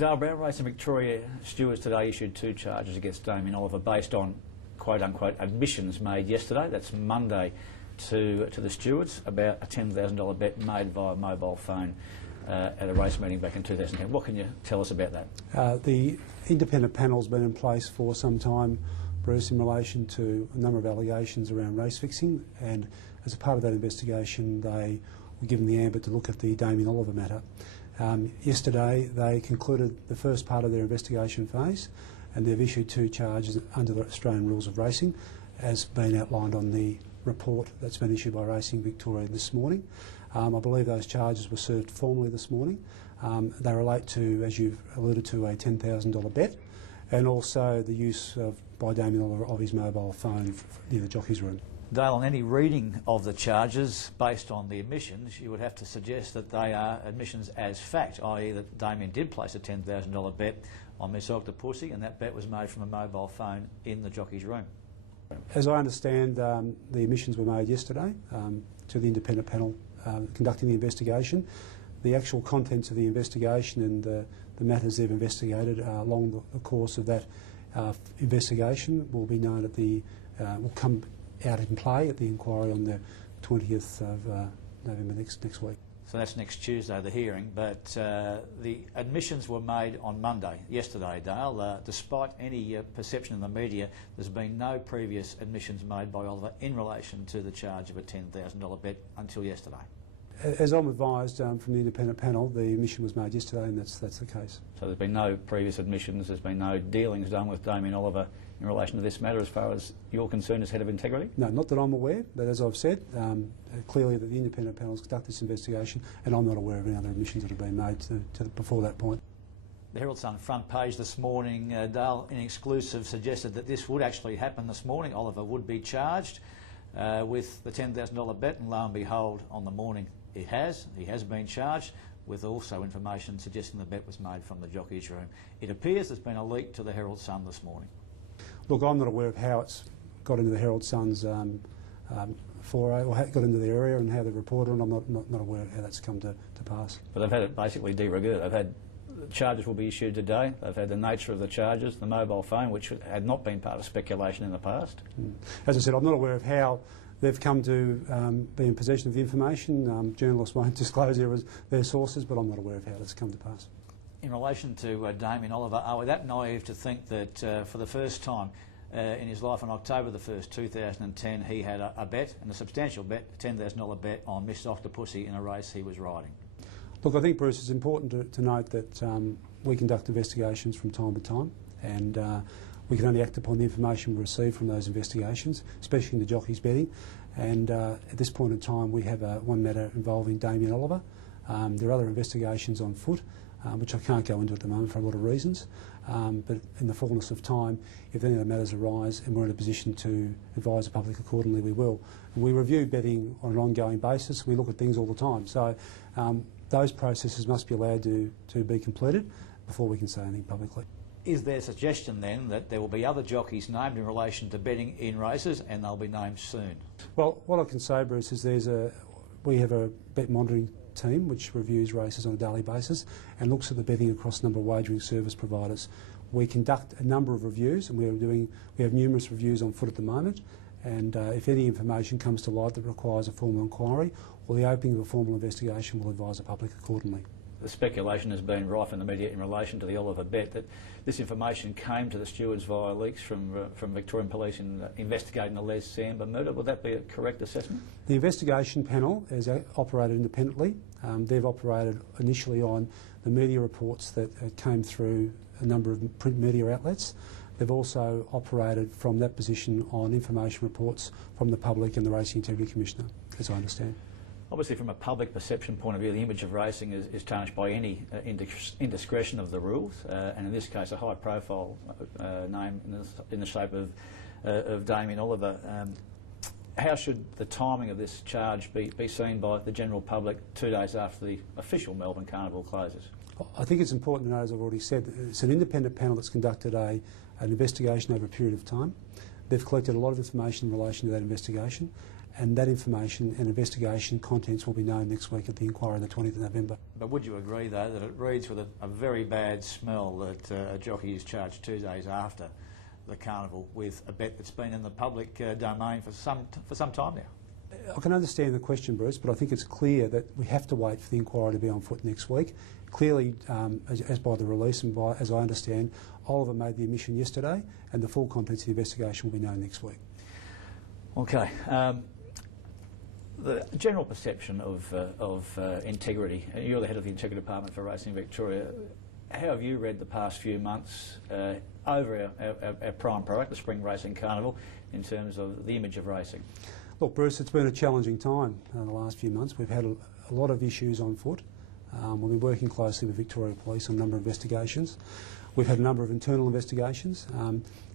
Dayle, Brown Racing Victoria stewards today issued 2 charges against Damien Oliver based on quote-unquote admissions made yesterday, that's Monday, to the stewards about a $10,000 bet made via mobile phone at a race meeting back in 2010. What can you tell us about that? The independent panel's been in place for some time, Bruce, in relation to a number of allegations around race fixing, and as a part of that investigation they were given the ambit to look at the Damien Oliver matter. Yesterday they concluded the first part of their investigation phase, and they've issued 2 charges under the Australian Rules of Racing, as been outlined on the report that's been issued by Racing Victoria this morning. I believe those charges were served formally this morning. They relate to, as you've alluded to, a $10,000 bet, and also the use by Damien Oliver of his mobile phone near the jockeys' room. Dayle, on any reading of the charges based on the admissions, you would have to suggest that they are admissions as fact, i.e. that Damien did place a $10,000 bet on Miss Octopussy, and that bet was made from a mobile phone in the jockey's room. As I understand, the admissions were made yesterday to the independent panel conducting the investigation. The actual contents of the investigation and the matters they've investigated along the course of that investigation will be known at the will come out in play at the inquiry on the 20th of November next week. So that's next Tuesday, the hearing, but the admissions were made on Monday, yesterday, Dayle. Despite any perception in the media, there's been no previous admissions made by Oliver in relation to the charge of a $10,000 bet until yesterday. As I'm advised from the independent panel, the admission was made yesterday, and that's the case. So there's been no previous admissions, there's been no dealings done with Damien Oliver in relation to this matter as far as you're concerned as Head of Integrity? No, not that I'm aware, but as I've said, clearly that the independent panels conduct this investigation, and I'm not aware of any other admissions that have been made before that point. The Herald Sun front page this morning, Dayle, in exclusive, suggested that this would actually happen this morning. Oliver would be charged with the $10,000 bet, and lo and behold, on the morning he has been charged, with also information suggesting the bet was made from the jockey's room. It appears there's been a leak to the Herald Sun this morning. Look, I'm not aware of how it's got into the Herald Sun's foray, or got into the area and how they've reported it. I'm not aware of how that's come to pass. But they've had it basically de rigueur. They've had charges will be issued today. They've had the nature of the charges, the mobile phone, which had not been part of speculation in the past. As I said, I'm not aware of how they've come to be in possession of the information. Journalists won't disclose their sources, but I'm not aware of how that's come to pass. In relation to Damien Oliver, are we that naive to think that for the first time in his life on October the 1st, 2010, he had a bet, and a substantial bet, a $10,000 bet on Miss Octopussy in a race he was riding? Look, I think, Bruce, it's important to note that we conduct investigations from time to time, and we can only act upon the information we receive from those investigations, especially in the jockeys betting. And at this point in time, we have one matter involving Damien Oliver. There are other investigations on foot, which I can't go into at the moment for a lot of reasons. But in the fullness of time, if any other matters arise and we're in a position to advise the public accordingly, we will. And we review betting on an ongoing basis. We look at things all the time. So those processes must be allowed to be completed before we can say anything publicly. Is there a suggestion then that there will be other jockeys named in relation to betting in races, and they'll be named soon? Well, what I can say, Bruce, is we have a bet monitoring team which reviews races on a daily basis and looks at the betting across a number of wagering service providers. We conduct a number of reviews, and we have numerous reviews on foot at the moment, and if any information comes to light that requires a formal inquiry or the opening of a formal investigation, we'll advise the public accordingly. The speculation has been rife in the media in relation to the Oliver bet that this information came to the stewards via leaks from Victorian Police in investigating the Les Samba murder. Would that be a correct assessment? The investigation panel has operated independently. They've operated initially on the media reports that came through a number of print media outlets. They've also operated from that position on information reports from the public and the Racing Integrity Commissioner, as I understand. Obviously, from a public perception point of view, the image of racing is tarnished by any indiscretion of the rules, and in this case, a high-profile name in the shape of Damien Oliver. How should the timing of this charge be seen by the general public 2 days after the official Melbourne Carnival closes? I think it's important to note, as I've already said, it's an independent panel that's conducted an investigation over a period of time. They've collected a lot of information in relation to that investigation, and that information and investigation contents will be known next week at the inquiry on the 20th of November. But would you agree, though, that it reads with a very bad smell that a jockey is charged 2 days after the carnival with a bet that's been in the public domain for some time now? I can understand the question, Bruce, but I think it's clear that we have to wait for the inquiry to be on foot next week. Clearly, as by the release and by, as I understand, Oliver made the admission yesterday, and the full contents of the investigation will be known next week. Okay. The general perception of integrity, you're the head of the Integrity Department for Racing Victoria. How have you read the past few months over our prime product, the Spring Racing Carnival, in terms of the image of racing? Look, Bruce, it's been a challenging time in the last few months. We've had a lot of issues on foot. We've been working closely with Victoria Police on a number of investigations. We've had a number of internal investigations.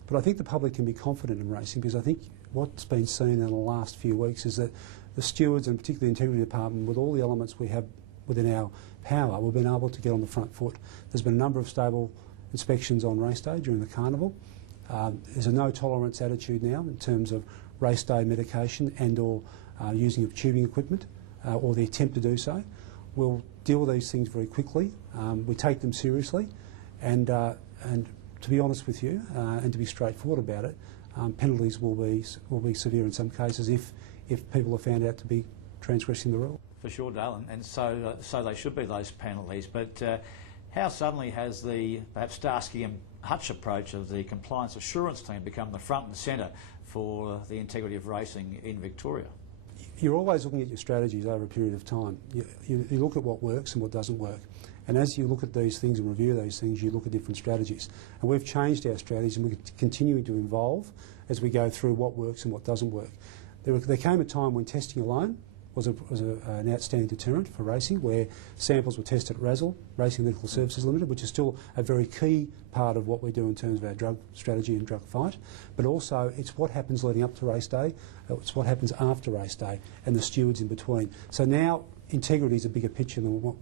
But I think the public can be confident in racing, because I think what's been seen in the last few weeks is that the stewards, and particularly the Integrity Department, with all the elements we have within our power, we've been able to get on the front foot. There's been a number of stable inspections on race day during the carnival. There's a no-tolerance attitude now in terms of race day medication and or using of tubing equipment or the attempt to do so. We'll deal with these things very quickly. We take them seriously, and to be honest with you, and to be straightforward about it, penalties will be severe in some cases if people are found out to be transgressing the rule. For sure, Dayle, and so they should be, those penalties. But how suddenly has the perhaps Starsky and Hutch approach of the compliance assurance team become the front and centre for the integrity of racing in Victoria? You're always looking at your strategies over a period of time. You look at what works and what doesn't work. And as you look at these things and review these things, you look at different strategies. And we've changed our strategies, and we're continuing to evolve as we go through what works and what doesn't work. There came a time when testing alone was an outstanding deterrent for racing, where samples were tested at RASL, Racing Legal Services Limited, which is still a very key part of what we do in terms of our drug strategy and drug fight. But also, it's what happens leading up to race day, it's what happens after race day, and the stewards in between. So now, integrity is a bigger picture than what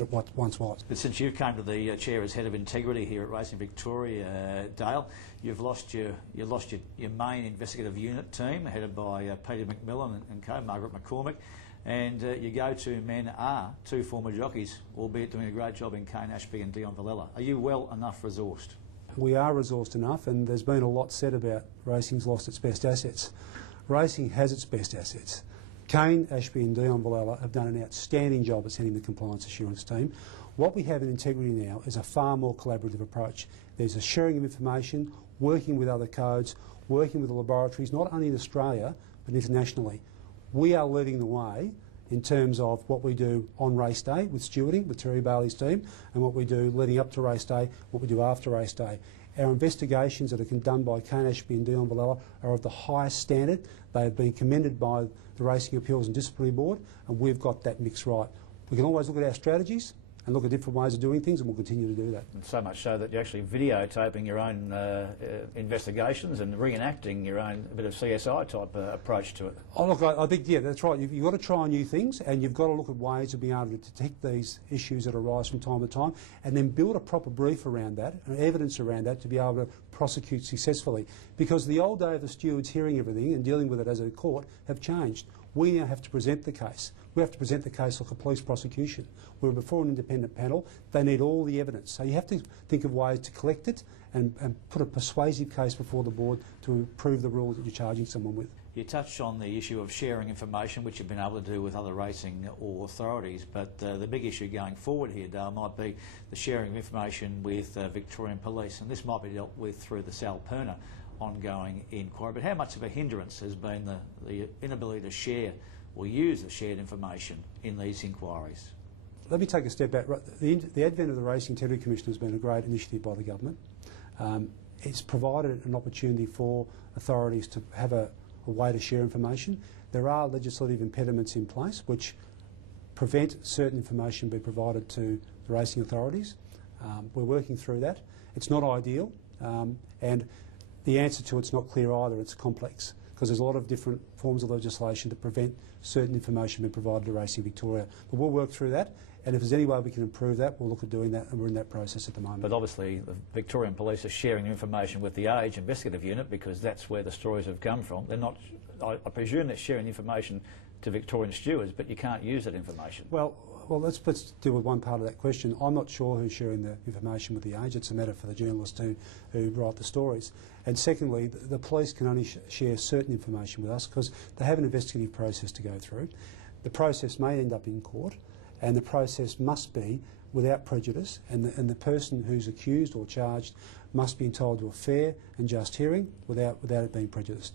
it once was. But since you came to the chair as head of integrity here at Racing Victoria, Dayle, you've lost your main investigative unit team, headed by Peter McMillan and co, Margaret McCormick, and your go-to men are two former jockeys, albeit doing a great job in Kane Ashby and Dion Valella. Are you well enough resourced? We are resourced enough, and there's been a lot said about racing's lost its best assets. Racing has its best assets. Kane Ashby and Dion Valella have done an outstanding job at sending the compliance assurance team. What we have in integrity now is a far more collaborative approach. There's a sharing of information, working with other codes, working with the laboratories, not only in Australia but internationally. We are leading the way in terms of what we do on race day with stewarding, with Terry Bailey's team, and what we do leading up to race day, what we do after race day. Our investigations that are done by Kane Ashby and Dion Valella are of the highest standard. They have been commended by the Racing Appeals and Disciplinary Board, and we've got that mix right. We can always look at our strategies and look at different ways of doing things, and we'll continue to do that. And so much so that you're actually videotaping your own investigations and reenacting your own bit of CSI type approach to it. Oh, look, I think, yeah, that's right. You've got to try new things, and you've got to look at ways of being able to detect these issues that arise from time to time, and then build a proper brief around that, and evidence around that, to be able to prosecute successfully. Because the old day of the stewards hearing everything and dealing with it as a court have changed. We now have to present the case. We have to present the case like a police prosecution. We're before an independent panel. They need all the evidence. So you have to think of ways to collect it and put a persuasive case before the board to prove the rule that you're charging someone with. You touched on the issue of sharing information, which you've been able to do with other racing authorities, but the big issue going forward here, Dayle, might be the sharing of information with Victorian Police, and this might be dealt with through the Sal Perner ongoing inquiry. But how much of a hindrance has been the inability to share or use the shared information in these inquiries? Let me take a step back. The advent of the Racing Integrity Commission has been a great initiative by the government. It's provided an opportunity for authorities to have a way to share information. There are legislative impediments in place which prevent certain information being provided to the racing authorities. We're working through that. It's not ideal, and the answer to it's not clear either. It's complex. because there's a lot of different forms of legislation to prevent certain information being provided to Racing Victoria. But we'll work through that, and if there's any way we can improve that, we'll look at doing that, and we're in that process at the moment. But obviously the Victorian Police are sharing the information with the Age investigative unit because that's where the stories have come from. They're not, I presume they're sharing information to Victorian stewards, but you can't use that information. Well, let's deal with one part of that question. I'm not sure who's sharing the information with the Age. It's a matter for the journalists who write the stories. And secondly, the police can only share certain information with us because they have an investigative process to go through. The process may end up in court, and the process must be without prejudice, and the person who's accused or charged must be entitled to a fair and just hearing without it being prejudiced.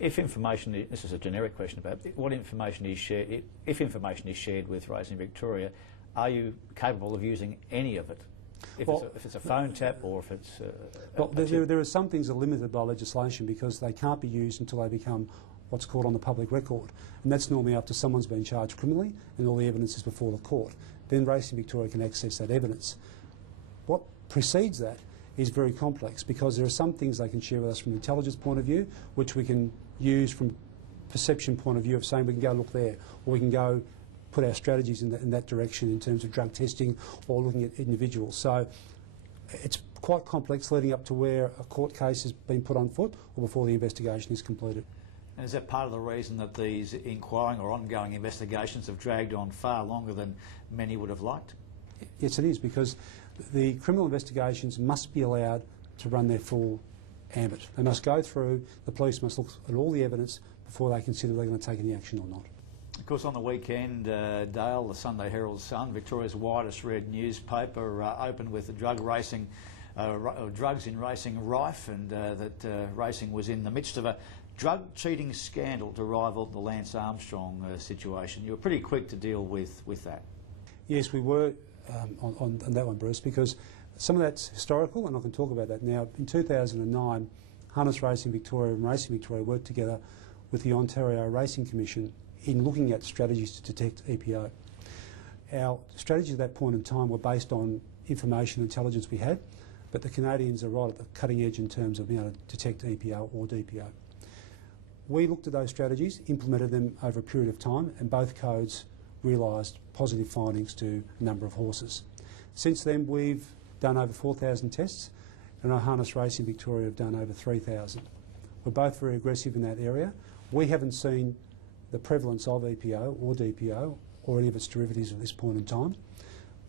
If information, this is a generic question about what information is shared, if information is shared with Racing Victoria, are you capable of using any of it? If it's a phone tap or if it's there are some things that are limited by legislation because they can't be used until they become what's called on the public record, and that's normally up to someone's been charged criminally and all the evidence is before the court. Then Racing Victoria can access that evidence. What precedes that is very complex because there are some things they can share with us from an intelligence point of view, which we can use from perception point of view of saying we can go look there, or we can go put our strategies in that direction in terms of drug testing or looking at individuals. So it's quite complex leading up to where a court case has been put on foot or before the investigation is completed. And is that part of the reason that these inquiring or ongoing investigations have dragged on far longer than many would have liked? Yes, it is, because the criminal investigations must be allowed to run their full ambit. They must go through, the police must look at all the evidence before they consider they're going to take any action or not. Of course, on the weekend, Dayle, the Sunday Herald Sun, Victoria's widest read newspaper, opened with the drugs in racing rife, and that racing was in the midst of a drug cheating scandal to rival the Lance Armstrong situation. You were pretty quick to deal with that. Yes, we were on that one, Bruce, because some of that's historical, and I can talk about that now. In 2009, Harness Racing Victoria and Racing Victoria worked together with the Ontario Racing Commission in looking at strategies to detect EPO. Our strategies at that point in time were based on information and intelligence we had, but the Canadians are right at the cutting edge in terms of being able to detect EPO or DPO. We looked at those strategies, implemented them over a period of time, and both codes realised positive findings to a number of horses. Since then, we've done over 4,000 tests, and our Harness Racing Victoria have done over 3,000. We're both very aggressive in that area. We haven't seen the prevalence of EPO or DPO or any of its derivatives at this point in time.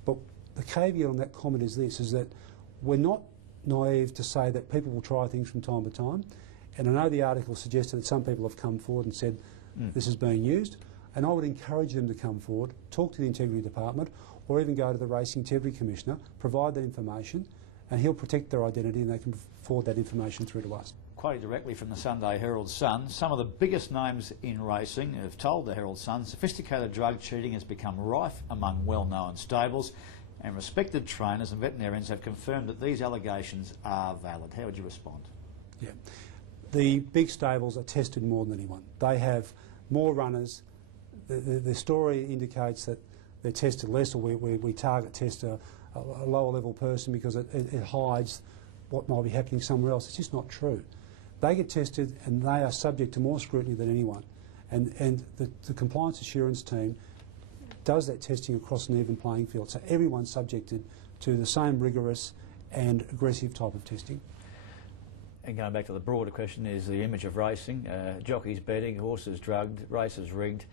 But the caveat on that comment is this, is that we're not naive to say that people will try things from time to time. And I know the article suggested that some people have come forward and said this is being used, and I would encourage them to come forward, talk to the Integrity Department, or even go to the Racing Integrity Commissioner, provide that information, and he'll protect their identity and they can forward that information through to us. Quoting directly from the Sunday Herald Sun, some of the biggest names in racing have told the Herald Sun sophisticated drug cheating has become rife among well-known stables, and respected trainers and veterinarians have confirmed that these allegations are valid. How would you respond? Yeah. The big stables are tested more than anyone. They have more runners. The story indicates that they're tested less, or we target test a lower level person because it hides what might be happening somewhere else. It's just not true. They get tested and they are subject to more scrutiny than anyone. And the compliance assurance team does that testing across an even playing field. So everyone's subjected to the same rigorous and aggressive type of testing. And going back to the broader question is the image of racing, jockeys betting, horses drugged, races rigged,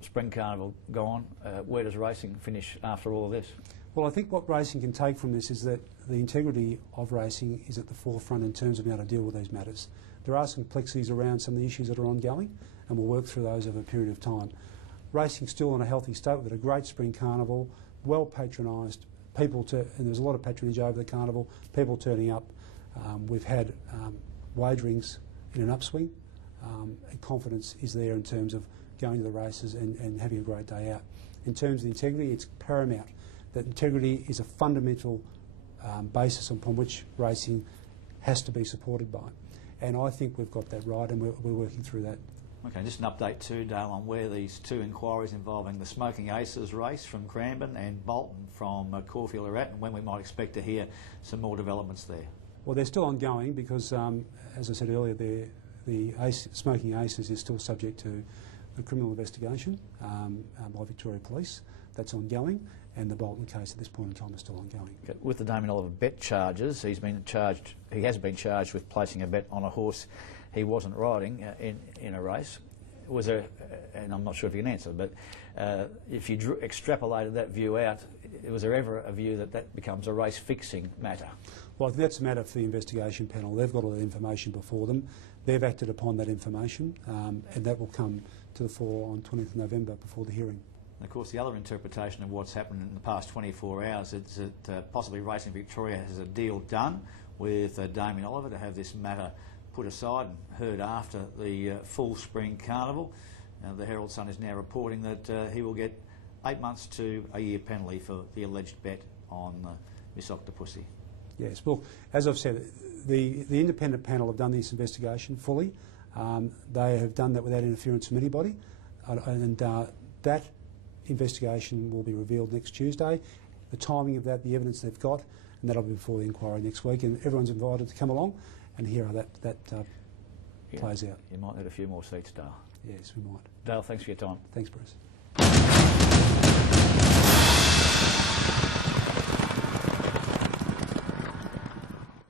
spring carnival gone. Where does racing finish after all of this? Well, I think what racing can take from this is that the integrity of racing is at the forefront in terms of being able to deal with these matters. There are some complexities around some of the issues that are ongoing, and we'll work through those over a period of time. Racing's still in a healthy state. We've got a great spring carnival, well patronised, and there's a lot of patronage over the carnival, people turning up. We've had wagerings in an upswing, and confidence is there in terms of going to the races and having a great day out. In terms of the integrity, it's paramount that integrity is a fundamental basis upon which racing has to be supported by. And I think we've got that right, and we're working through that. Okay, just an update too, Dayle, on where these two inquiries involving the Smoking Aces race from Cranbourne and Bolton from Caulfield are at, and when we might expect to hear some more developments there. Well, they're still ongoing because, as I said earlier, smoking aces is still subject to a criminal investigation by Victoria Police. That's ongoing, and the Bolton case at this point in time is still ongoing. Okay. With the Damien Oliver bet charges, he has been charged with placing a bet on a horse he wasn't riding in a race. Was there, and I'm not sure if you can answer, but if you extrapolated that view out, was there ever a view that that becomes a race fixing matter? Well, I think that's a matter for the investigation panel. They've got all the information before them. They've acted upon that information, and that will come to the fore on 20th of November before the hearing. And of course, the other interpretation of what's happened in the past 24 hours is that possibly Racing Victoria has a deal done with Damien Oliver to have this matter put aside and heard after the full spring carnival. The Herald Sun is now reporting that he will get 8 months to a year penalty for the alleged bet on Miss Octopussy. Yes, well, as I've said, the independent panel have done this investigation fully. They have done that without interference from anybody, and that investigation will be revealed next Tuesday. The timing of that, the evidence they've got, and that'll be before the inquiry next week. And everyone's invited to come along and hear how that plays out. You might need a few more seats, Dayle. Yes, we might. Dayle, thanks for your time. Thanks, Bruce.